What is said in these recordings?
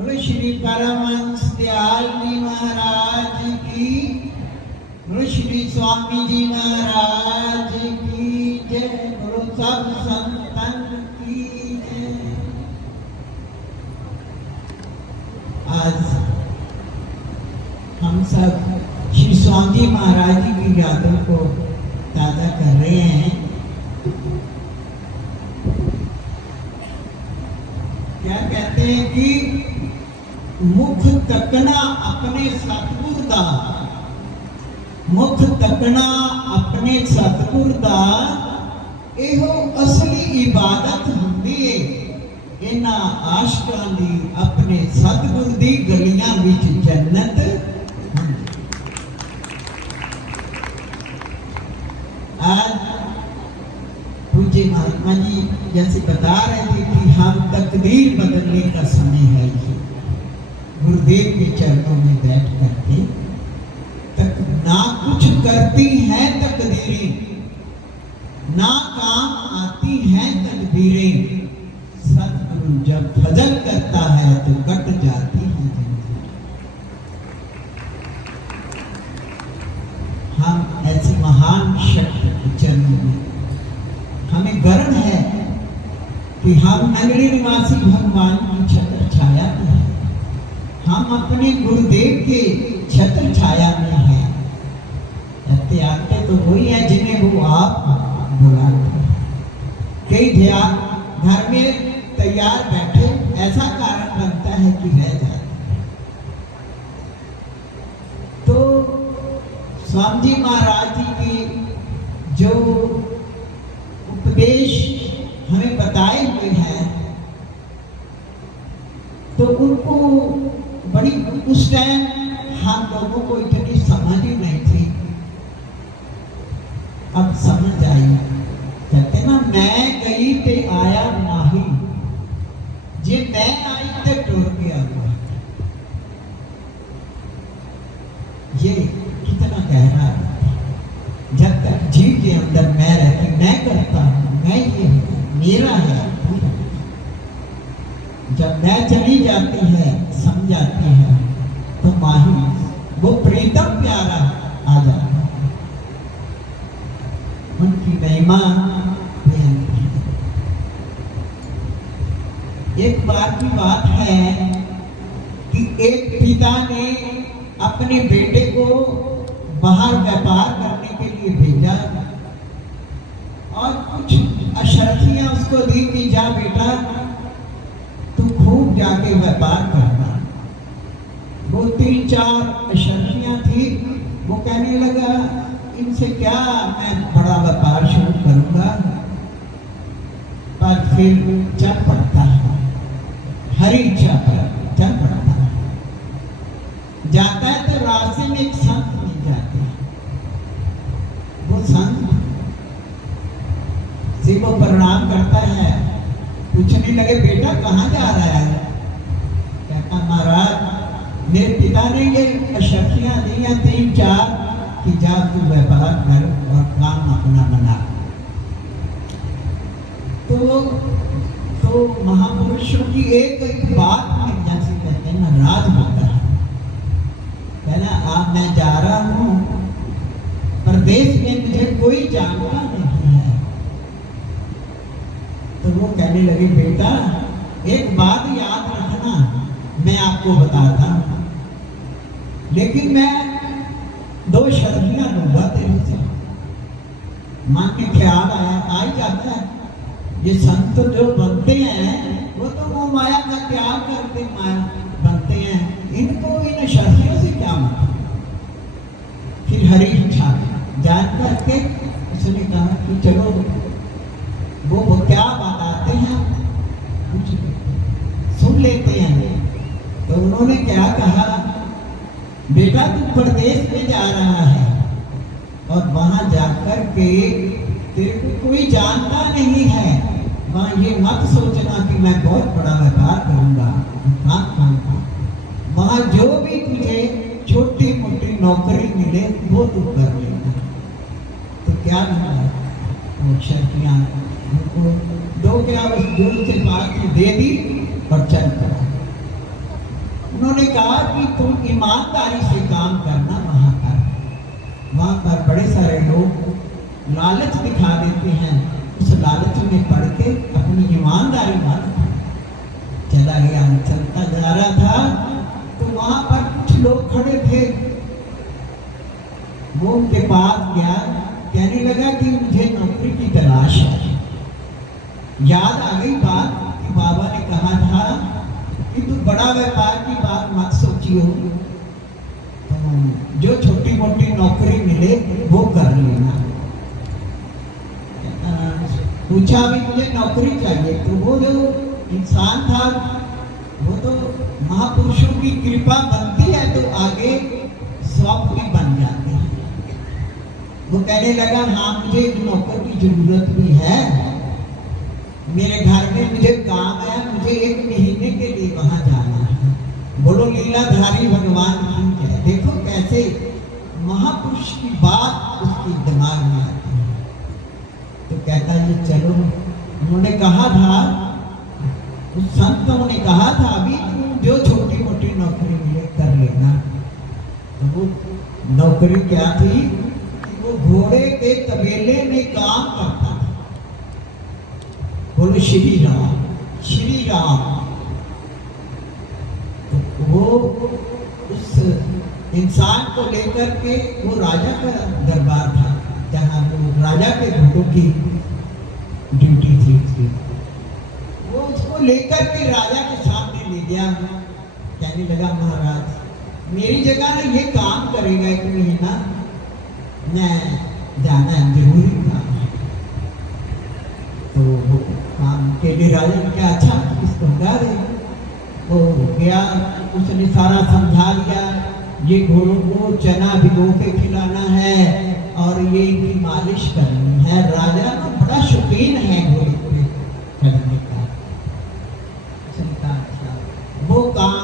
बोले श्री परमहंस दयाल जी महाराज की, बोले श्री स्वामी जी महाराज की जय, बोलो सब संतन की जय। आज हम सब श्री स्वामी जी महाराज जी की यादों को ताजा कर रहे हैं। क्या कहते हैं कि मुख तकना अपने सतगुर दा, मुख तकना अपने सतगुर दा एहो असली इबादत हुंदी है। इन्हां आशिकां दी अपने सतगुर दी गलियां विच जन्नत। आज पूज्य महात्मा जी जैसे बता रहे थे कि हम तकदीर बदलने का समय है। ये गुरुदेव के चरणों में बैठ करके तक ना कुछ करती हैं तकदीरें, ना काम आती हैं तकदीरें। सतगुरु जब फजल करता है तो कट जाती है जंजीरें। हम ऐसी महान शक्ति के चरणों में हमें गर्व है कि हम नगरी निवासी भगवान की छत्र छाया में हैं। हम अपने गुरुदेव के छत्र छाया में हैं। कहते आते तो वही है जिन्हें वो आप बुलाते। कई घर में तैयार बैठे, ऐसा कारण बनता है कि रह जाते। तो स्वामी जी महाराज जी की जो उपदेश हमें बताए हुए हैं, तो उनको बड़ी उस टाइम हम लोगों को इतनी समझ ही नहीं थी। अब समझ आई। कहते ना, मैं गई ते आया माही, जे मैं आई ते टुर गया। ये कितना गहरा है। जब तक जीव के अंदर मैं रहती, मैं करता हूँ, मैं ये मेरा है। जब मैं चली जाती है, सम जाती है, तो माही वो प्रीतम प्यारा आ जाता है। उनकी महिमा बेअंत। एक बार की बात है कि एक पिता ने अपने बेटे को बाहर व्यापार करने के लिए भेजा और कुछ अशर्फियां उसको दी कि जा बेटा तू खूब जाके व्यापार करना। वो 3-4 अशर्फियां थी। वो कहने लगा, इनसे क्या मैं बड़ा व्यापार शुरू करूंगा। पर फिर चल पड़ता है, हरी इच्छा पर चल पड़ता है। जाता है तो रास्ते में एक संत मिल जाते हैं। वो संत से वो प्रणाम करता है, पूछने लगे, बेटा कहाँ जा रहा है। कहता, महाराज मेरे पिता ने ये अशर्फियां दी हैं 3-4 कि जा तू व्यापार कर और काम अपना बना। तो महापुरुषों की एक बात में जैसे कहते हैं ना, राज होता है। कहना, आप मैं जा रहा हूँ प्रदेश में, मुझे कोई जानता नहीं है। तो वो कहने लगे, बेटा एक बात याद रखना, मैं आपको बताता हूँ, लेकिन मैं 2 शर्तियां लूंगा तेरे से। मन में ख्याल आया, आ ही जाता है। ये संत जो बनते हैं वो तो वो माया का त्याग करके माया बनते हैं। इनको इन शर्तियों से क्या मतलब। फिर हरी इच्छा जान करके उसने कहा कि चलो वो क्या बताते हैं कुछ सुन लेते हैं। तो उन्होंने क्या कहा, बेटा तू प्रदेश में जा रहा है और वहां जाकर के तेरे को कोई जानता नहीं है। वहां ये मत सोचना कि मैं बहुत बड़ा व्यापार करूंगा, वहां जो भी तुझे छोटी मोटी नौकरी मिले वो तू कर लेगा। तो क्या मिला, वो शर्तियां उनको 2 क्या उस गुरु से बात दे दी और चल पड़ा। उन्होंने कहा कि तुम ईमानदारी से काम करना, वहां कर। वहां पर बड़े सारे लोग लालच दिखा देते हैं, उस लालच में पड़ के अपनी ईमानदारी मत चला गया। चलता जा रहा था तो वहां पर कुछ लोग खड़े थे, वो उनके पास गया, कहने लगा कि मुझे नौकरी की तलाश है। याद आ गई बात कि बाबा ने कहा था कि तू बड़ा व्यापार की बात मत सोचियो, तो जो छोटी मोटी नौकरी मिले वो कर लेना। पूछा भी मुझे नौकरी चाहिए, तो वो जो इंसान था वो तो महापुरुषों की कृपा बनती है तो आगे स्वप्न भी बन जाते हैं। वो कहने लगा हाँ मुझे एक नौकर की जरूरत भी है, मेरे घर में मुझे काम है, मुझे 1 महीने के लिए वहां जाना है। बोलो लीलाधारी भगवान की जय। देखो कैसे महापुरुष की बात उसकी दिमाग में आती है। तो कहता है ये चलो। उन्होंने कहा था, उस संतों ने कहा था अभी तुम जो छोटी मोटी नौकरी मिले कर लेना। तो वो नौकरी क्या थी? वो घोड़े के तबेले में काम करता था। बोलो श्री राम, श्री राम। तो वो उस इंसान को लेकर के, वो राजा का दरबार था जहाँ वो राजा के घोड़ों की ड्यूटी थी उसकी। वो उसको लेकर के राजा के सामने ले गया, कहने लगा महाराज मेरी जगह ना ये काम करेगा 1 महीना, मैं जाना है, जरूरी काम है। तो वो काम के लिए राजा ने क्या अच्छा इसको हटा दे। वो गया, उसने सारा समझा दिया, ये घोड़ों को चना भिगो के खिलाना है और ये इनकी मालिश करनी है। राजा तो बड़ा शौकीन है घोड़े को करने का। वो काम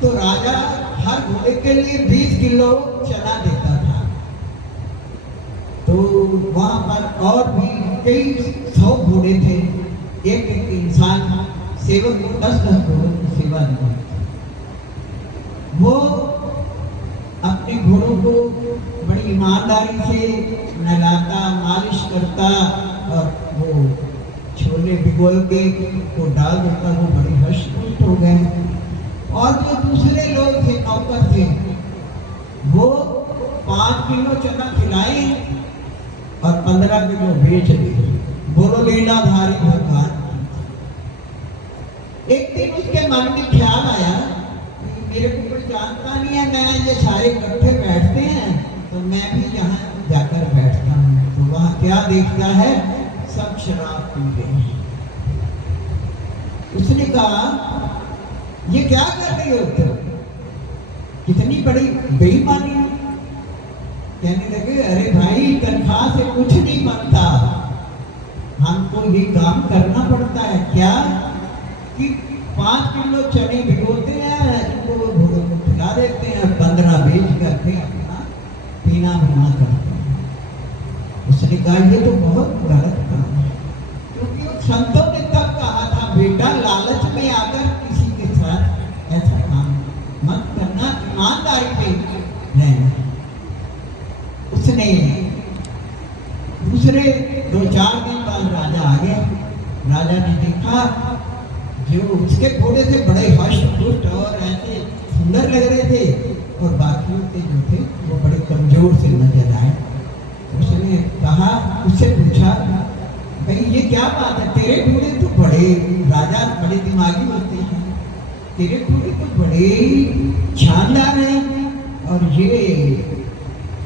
तो राजा हर घोड़े के लिए 20 किलो चना देता था। तो वहां पर और भी कई 100 घोड़े थे, एक इंसान सेवक को 10-10 घोड़ों की सेवा निभाता। वो अपने घोड़ों को बड़ी ईमानदारी से नहलाता, मालिश करता और वो छोले भिगो के को डाल देता। वो बड़े हष्ट हो गए। और जो दूसरे लोग थे, नौकर थे, वो 5 किलो चना खिलाए और 15 किलो बेच दिए। बोलो लीलाधारी भगवान। एक दिन उसके मन में ख्याल आया कि मेरे को कोई जानता नहीं है, मैं ये सारे इकट्ठे बैठते हैं तो मैं भी यहाँ जाकर बैठता हूँ। तो वहाँ क्या देखता है? सब शराब पी रहे हैं। उसने कहा ये क्या कर रही हो तुम? कितनी बड़ी बेईमानी। कहने लगे अरे भाई तनख्वाह से कुछ नहीं बनता, हमको ये काम करना पड़ता है। क्या कि 5 किलो चने भिगोते हैं, इनको घोड़ों को खिला देते हैं और 15 बेच करके अपना पीना भुना करते हैं। उसने कहा ये तो बहुत गलत काम है, क्योंकि उन संतों ने तब कहा था बेटा लालच में आकर किसी के साथ ऐसा काम मत करना, ईमानदारी पे रहना। उसने दूसरे 2-4 दिन बाद राजा आ गया। राजा ने देखा जो उसके घोड़े थे बड़े हष्ट पुष्ट और ऐसे सुंदर लग रहे थे और बाकियों के जो थे वो बड़े कमजोर से नजर आए। उसने कहा, उससे पूछा भाई ये क्या बात है? तेरे घोड़े तो बड़े, राजा बड़े दिमागी होते हैं, तेरे घोड़े तो बड़े शानदार हैं और ये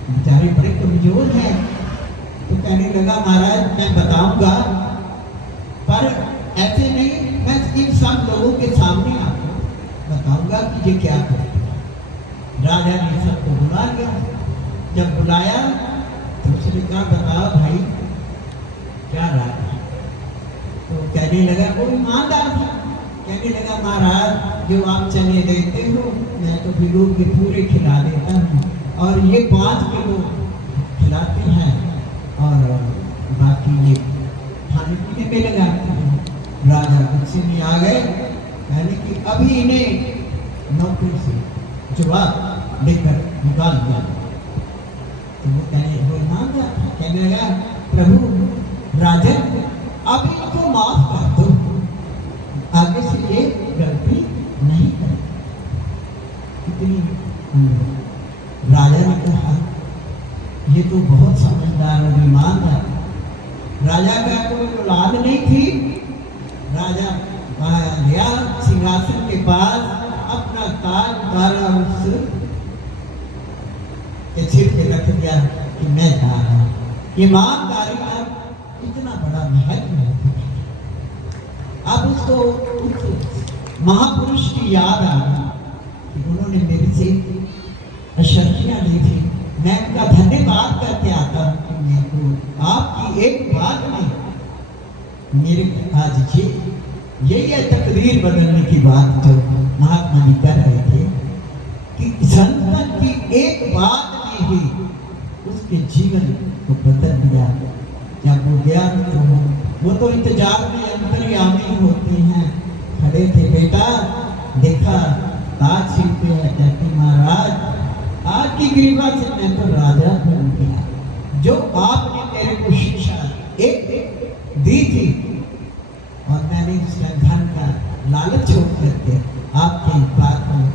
बेचारे बड़े कमजोर हैं। तो कहने लगा महाराज मैं बताऊंगा, पर ऐसे नहीं, मैं इन सब लोगों के सामने आपको बताऊंगा कि ये क्या करते हैं। राजा ने सबको बुला लिया। जब बुलाया तो उसने कहा बताओ भाई क्या राज है? तो कहने लगा वो ईमानदार था। कहने लगा महाराज जो आप चने देते हो मैं तो भिगो के पूरे खिला देता हूँ और ये 5 किलो खिलाते हैं और बाकी ये खाने पीने में लगाते हैं। राजा गुस्से में आ गए, कहने कि अभी इन्हें नौकरी से जवाब देकर निकाल दिया। तो वो नाम क्या था? कहने लगा, प्रभु राजन, आप इनको माफ कर दो, आगे से ये गलती नहीं करें। इतनी राजा ने कहा, ये तो बहुत समझदार और ईमानदार। राजा का कोई औलाद नहीं थी। राजा गया सिंहासन के पास, अपना ताज उतारा, उस सिर पे रख दिया कि मैं जा रहा हूं। ईमानदारी का इतना बड़ा महत्व है। अब उसको उस महापुरुष की याद आ गई कि उन्होंने मेरे से अशर्फियां ली थी। मैं उनका धन्यवाद करके आता हूँ कि मेरे को आपकी एक बात में मेरे आज यही है तकदीर बदलने की बात जो महात्मा जी कर रहे थे कि संतन की एक बात ने ही उसके जीवन को बदल दिया। जब वो गया तो वो तो इंतजार में अंतर्यामी होते हैं, खड़े थे। बेटा देखा ताज सिर पे है, कहते महाराज आज की कृपा से मैं तो राजा बन गया। जो आपने मेरे को शिक्षा एक दी थी और मैंने उसका धन का लालच छोड़ करके आपके बात में,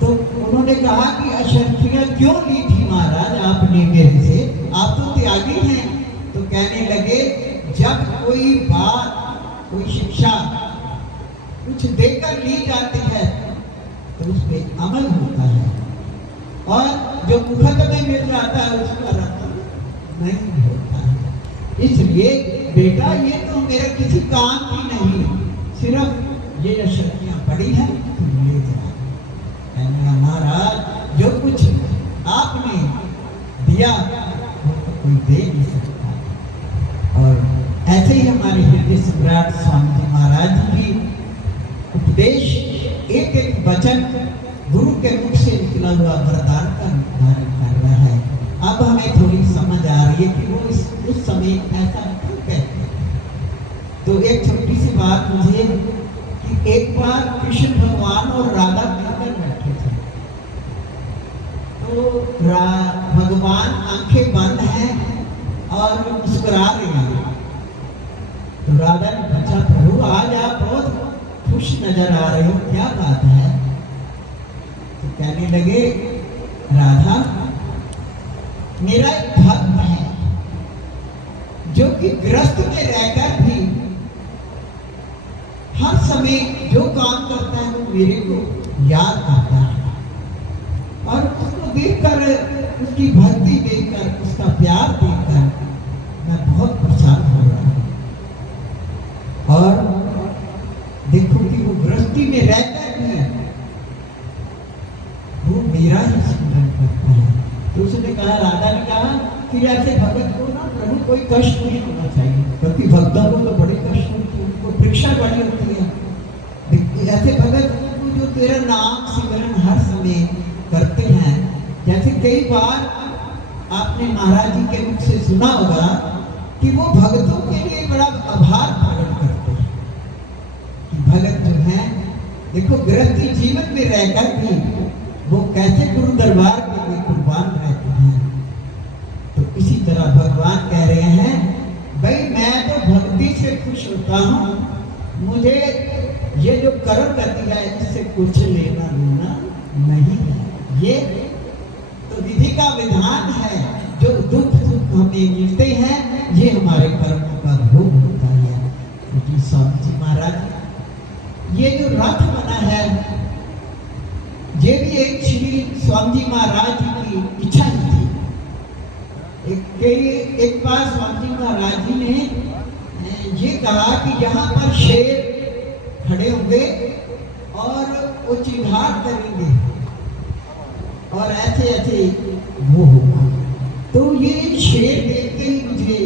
तो उन्होंने कहा कि अशर्फियां क्यों ली थी महाराज आपने मेरे से, आप तो त्यागी हैं। तो कहने लगे, जब कोई बात कोई शिक्षा कुछ देकर ली जाती है तो उस पर अमल होता है, और जो मुफ्त में मिल जाता है उसका रत्न नहीं होता है। इसलिए बेटा ये तो मेरे किसी काम की नहीं, सिर्फ ये अशर्फियां पड़ी हैं तुम ले जाओ। महाराज जो कुछ आपने दिया वो तो कोई दे नहीं सकता। और ऐसे ही हमारे हृदय सम्राट स्वामी जी महाराज की उपदेश एक एक वचन गुरु के मुख से निकला हुआ वरदान का निर्धारण कर रहा है। अब हमें थोड़ी समझ आ रही है कि वो उस समय ऐसा क्यों कहते हैं। तो एक छोटी सी बात मुझे कि एक बार कृष्ण भगवान और राधा मिलकर बैठे थे। तो भगवान आंखें बंद हैं और मुस्कुरा रहे हैं। तो राधा ने पूछा, प्रभु आज आप बहुत खुश नजर आ रहे हो, क्या बात है? तो कहने लगे, राधा मेरा एक भक्त है जो कि ग्रस्त में रहकर भी हर समय जो काम करता है वो मेरे को याद करता है, और उसको देखकर, उसकी भक्ति देखकर, उसका प्यार देखकर मैं बहुत प्रसन्न हो रहा हूँ। और देखो कि वो गृहस्थी में रहकर भी वो मेरा ही स्मरण करता है। तो उसने कहा, राधा ने कहा कि ऐसे भगत को ना प्रभु कोई कष्ट नहीं होना चाहिए, क्योंकि भक्तों को तो बड़े कष्ट होते हैं, उनको परीक्षा बड़ी होती है। ऐसे भगत को जो तेरा नाम सिमरन हर समय करते हैं, जैसे कई बार आपने महाराज जी के मुख से सुना होगा कि वो भक्तों के लिए बड़ा आभार प्रकट करते हैं। कि भगत जो है देखो गृहस्थी जीवन में रहकर भी वो कैसे गुरु दरबार के लिए कुर्बान रहते हैं। तो इसी तरह भगवान कह रहे हैं, भाई मैं तो भक्ति से खुश होता हूँ, मुझे ये जो कर्म गति है इससे कुछ लेना देना नहीं है। ये तो विधि का विधान है, जो दुख सुख हमें मिलते हैं ये हमारे कर्मों का भोग होता है। क्योंकि स्वामी जी महाराज ये जो रथ बना है ये भी एक श्री स्वामी जी महाराज की इच्छा ही थी। एक बार स्वामी जी महाराज जी ने ये कहा कि यहाँ पर शेर खड़े होंगे और वो चिंगार करेंगे और ऐसे ऐसे वो होगा। तो ये शेर देखते ही मुझे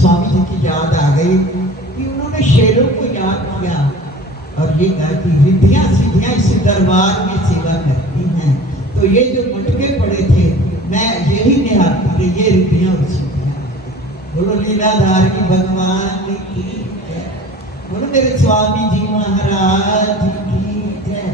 स्वामी जी की याद आ गई कि उन्होंने शेरों को याद किया और ये कहा कि रिद्धियां सिद्धियां इस दरबार में सेवा करती हैं। तो ये जो मटके पड़े थे मैं यही निहारती कि ये रिद्धियां और सिद्धियां। बोलो लीलाधार की भगवान की जय, बोलो मेरे स्वामी जी महाराज की जय।